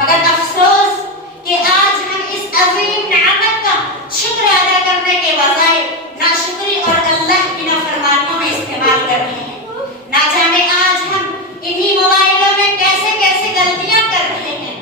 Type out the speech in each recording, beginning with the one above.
مگر افسوس کہ آج ہم اس عظیم نعمت کا شکر ادا کرنے کے بجائے ناشکری اور اللہ کی نافرمانیوں میں استعمال کر رہے ہیں۔ نہ جانے آج ہم انہی موبائلوں میں کیسے کیسے غلطیاں کر رہے ہیں۔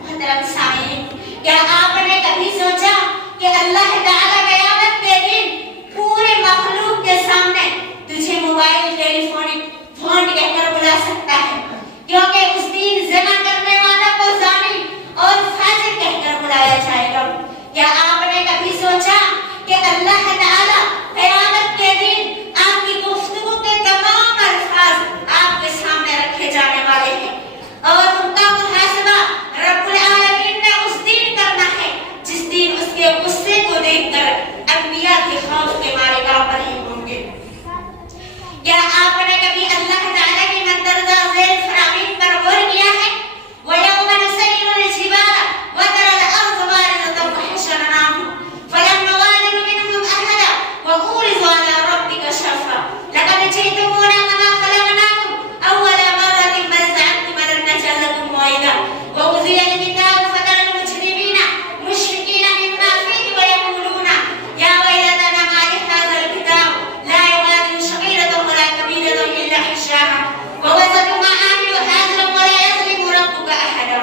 محترم سامعین، کیا آپ نے کبھی سوچا کہ اللہ تعالیٰ قیامت کے دن پورے مخلوق کے سامنے تجھے موبائل ٹیلی فون کہہ کر بلا سکتا ہے، کیونکہ اس دن زنا کرنے والا کو زانی اور فاجر کہہ کر بلایا جائے گا۔ کیا آپ نے کبھی سوچا کہ اللہ تعالیٰ قیامت کے دن آپ کی گفتگو کے تمام الفاظ آپ کے سامنے رکھے جانے والے ہیں اور ان کا محاسبہ رب العالمین نے اس دن کرنا ہے جس دن اس کے غصے کو دیکھ کر انبیاء کے خوف کے مارے کانپ رہے ہوں گے۔ کیا آپ نے کبھی اللہ تعالیٰ کی مندرجہ ذیل فرامین پر غور کیا ہے؟ وَيَوْمَ نُسَيِّرُ الْجِبَالَ وَتَرَى الْأَرْضَ بَارِزَةً وَحَشَرْنَاهُمْ فَلَمْ نُغَادِرْ مِنْهُمْ أَحَدًا وَعُرِضُوا عَلَى رَبِّكَ صَفًّا لَقَدْ جِئْتُمُونَا كَمَا خَلَقْنَاكُمْ أَوَّلَ مَرَّةٍ بَلْ زَعَمْتُمْ أَلَّن نَّجْعَلَ لَكُم مَّوْعِدًا وَوُضِعَ الْكِتَابُ فَتَرَى الْمُجْرِمِينَ مُشْفِقِينَ مِمَّا فِيهِ وَيَقُولُونَ يَا وَيْلَتَنَا مَا لِهَٰذَا الْكِتَابِ لَا يُغَادِرُ صَغِيرَةً وَلَا كَبِيرَةً إِلَّا أَحْصَاهَا وَوَجَدُوا مَا عَمِلُوا حَاضِرًا وَلَا يَظْلِمُ رَبُّكَ أَحَدًا۔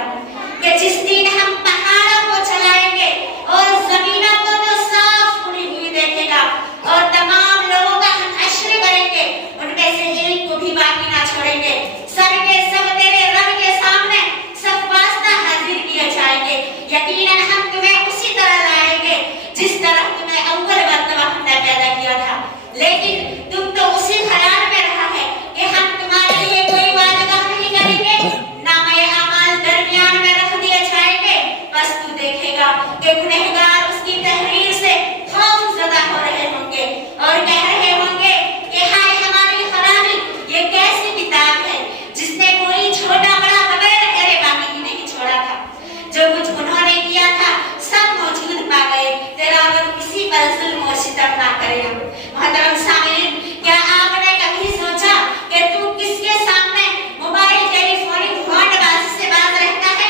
کہ جس دن ہم پہاڑوں کو چلائیں گے اور زمینوں کو تو صاف کھلی ہوئی دیکھے گا اور تمام لوگوں کا ہم حشر کریں گے، ان میں سے ایک کو بھی باقی نہ چھوڑیں گے۔ سب کے سب تیرے رب کے سامنے سب واسطہ حاضر کیے جائیں گے۔ یقیناً ہم تمہیں اسی طرح لائیں گے جس طرح تمہیں اول مرتبہ ہم نے پیدا کیا تھا، لیکن تم تو اسی خیال میں رہا ہے کہ ہم تمہارے لیے کوئی وعدہ نہیں کریں گے، نامۂ اعمال درمیان میں رکھ دیے جائیں گے۔ بس تو دیکھے گا کہ گنہگار اس کی تحریر سے خوف زدہ ہو رہے ہوں گے اور کہہ رہے ہوں گے کہ ہائے ہماری خرابی، یہ کیسی کتاب ہے جس نے کوئی چھوٹا بڑا بغیر میرے باقی ہی نہیں چھوڑا تھا، جو کچھ انہوں نے کیا تھا سب موجود پا گئے، تیرا رب کسی پر ظلم و ستم نہ کرے گا۔ محترم سامعین، کیا آپ نے کبھی سوچا کہ تو کس کے سامنے موبائل ٹیلی فون بازی سے باز رہتا ہے؟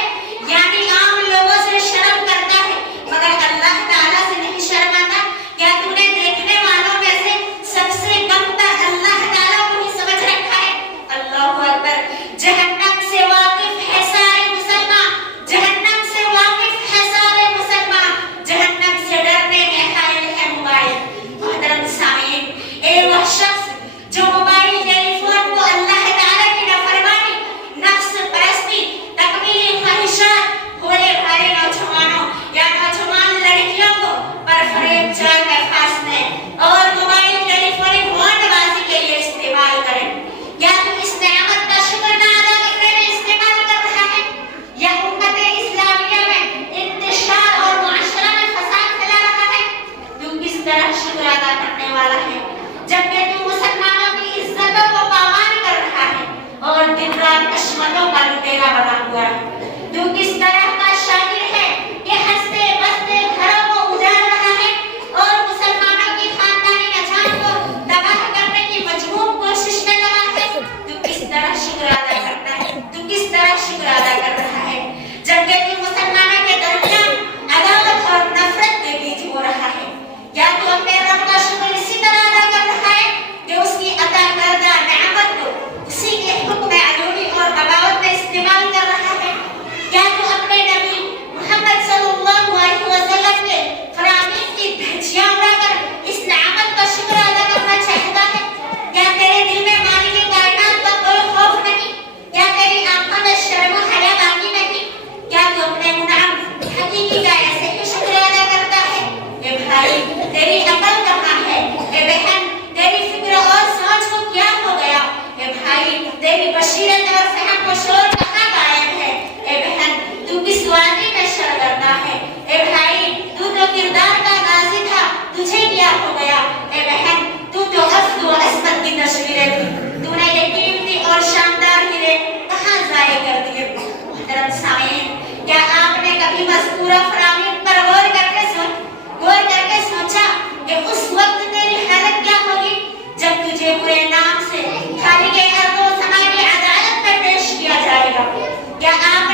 یعنی عام لوگوں سے شرم کرتا ہے مگر اللہ تعالیٰ سے نہیں شرماتا؟ کیا تو نے دیکھنے والوں میں سے سب سے کم تر اللہ تعالیٰ کو ہی سمجھ رکھا ہے؟ اللہ اکبر! جہنم سے واقف ہے سارے مسلمان، جہنم سے واقف ہے سارے مسلمان، جہنم سے ڈرنے میں قائل ہے موبائل۔ محترم سامعین، وہ شخص جو موبائل ٹیلی فون کو اللہ تعالیٰ کی نافرمانی، نفس پرستی، تکمیلی خواہشات، بھولے بھالے نوجوانوں یا نوجوان لڑکیوں کو پرفریب جال میں پھانسنے اور موبائل ٹیلی فون بازی کے لیے استعمال کریں، یا تو اس نعمت کا شکر نہ ادا کرنے میں استعمال کر رہا ہے یا امت اسلامیہ میں انتشار اور معاشرہ میں فساد پھیلا رہا ہے؟ تو کس طرح شکر ادا کرنے والا ہے جبکہ تو مسلمانوں کی عزتوں کو پامال کر رہا ہے اور دن رات عصمتوں کا لٹیرا بنا ہوا ہے؟ تو کس طرح کا شاعر ہے کہ ہنستے بستے گھروں کو اجاڑ رہا ہے اور مسلمانوں کی خاندانی نجات کو تباہ کرنے کی مجموع کوشش میں لگا ہے؟ تو کس طرح شکر ادا کرتا ہے؟ تو کس طرح شکر ادا کر رہا ہے جبکہ تو مسلمانوں کے درمیان عداوت اور نفرت کے بیج ہو رہا ہے؟ یا تو اپنے رب کا شکر اسی طرح ادا کر رہا ہے کہ اس کی عطا کردہ نعمت کو اسی کے حکم علوی اور بغاوت میں استعمال کر رہا ہے؟ کیا تو اپنے نبی محمد صلی اللہ علیہ وسلم کے فرامین کی دھجیاں اڑا کر اس نعمت کا شکر ادا کرنا چاہتا ہے؟ کیا تیرے دل میں مالک کائنات کا کوئی خوف نہیں؟ کیا تیری آنکھوں میں شرم و حیا باقی نہیں؟ کیا تو اپنے منعم حقیقی کا ایسے ہی شکر ادا کرتا ہے؟ اے بھائی، تیری عقل کہاں ہے؟ اے بہن، تیری فکر اور سوچ کو کیا ہو گیا؟ اے بھائی، تیری بصیرت اور فہم و شعور کہاں غائب ہے؟ اے بہن، تو کس وادی میں سرگرداں ہے؟ اے بھائی، تو کردار کا غازی تھا، تجھے کیا ہو گیا؟ اے بہن، تو عفو و عصمت کی تصویریں تھی، تو نے یہ قیمتی اور شاندار ہیرے کہاں ضائع کر دیے؟ محترم سامعین، کیا آپ نے کبھی مذکورہ فرامین پر غور کر کے سوچا کہ اس وقت تیری حالت کیا ہوگی جب تجھے برے نام سے خالق ارض و سما کی عدالت میں پیش کیا جائے گا؟ کیا آپ